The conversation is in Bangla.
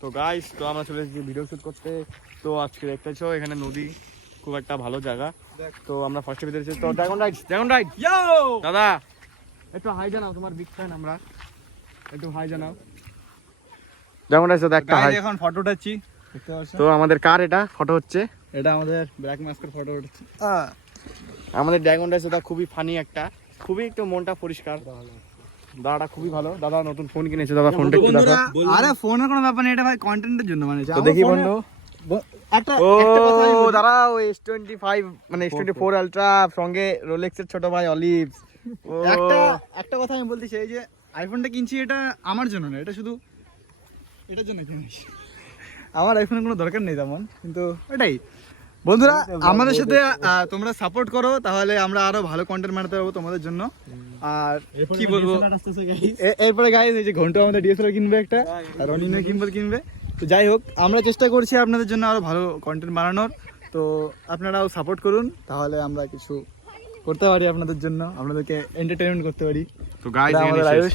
তো গাইস, তো আমরা চলে এসেছি ভিডিও শুট করতে। তো আজকে দেখতেছো এখানে নদী, খুব একটা ভালো জায়গা। তো আমরা ফার্স্টে ভিতরে এসেছি। তো ড্রাগন রাইড দাদা একটু হাই জানাও, তোমার বিগ ফ্যান আমরা, একটু হাই জানাও। ড্রাগন রাইড দাদা একটা হাই। এখন ফটো উঠাচ্ছি, দেখতে পাচ্ছ? তো আমাদের কার এটা ফটো হচ্ছে, এটা আমাদের ব্ল্যাক মাস্কের ফটো উঠাচ্ছি। আমাদের ড্রাগন রাইড দাদা খুবই ফানি একটা, খুবই একটু মনটা পরিষ্কার। দাদাটা খুবই ভালো, দাদা নতুন ফোন কিনেছে, দাদা ফোনটা একটু দেখো। আরে ফোনের কোনো ব্যাপার নেই, এটা ভাই কন্টেন্টের জন্য মানে। তো দেখি বন্ধু, একটা ও কথা আমি বলি। দাঁড়াও, S25 মানে S24 আলট্রা, সঙ্গে রোলেক্সের ছোট ভাই অলিভস। একটা কথা আমি বলতে চাই যে আইফোনটা কিনছি এটা আমার জন্য না, এটা শুধু এটার জন্য কিনেছি। আমার আইফোনের কোনো দরকার নেই তেমন, কিন্তু এটাই বন্ধুরা আমাদের সাথে তোমরা সাপোর্ট করো, তাহলে আমরা আরো ভালো কন্টেন্ট বানাতে পারবো তোমাদের জন্য। আর কি বলবো, এরপরে গাইস এই যে ঘন্টা আমাদের ডিএসএলআর কিনবে একটা, আর রনিনে গিম্বল কিনবে। তো যাই হোক, আমরা চেষ্টা করছি আপনাদের জন্য আরো ভালো কন্টেন্ট বানানোর। তো আপনারাও সাপোর্ট করুন, তাহলে আমরা কিছু করতে পারি আপনাদের জন্য, আপনাদেরকে এন্টারটেইনমেন্ট করতে পারি। তো গাইস, আমাদের আয়ুষ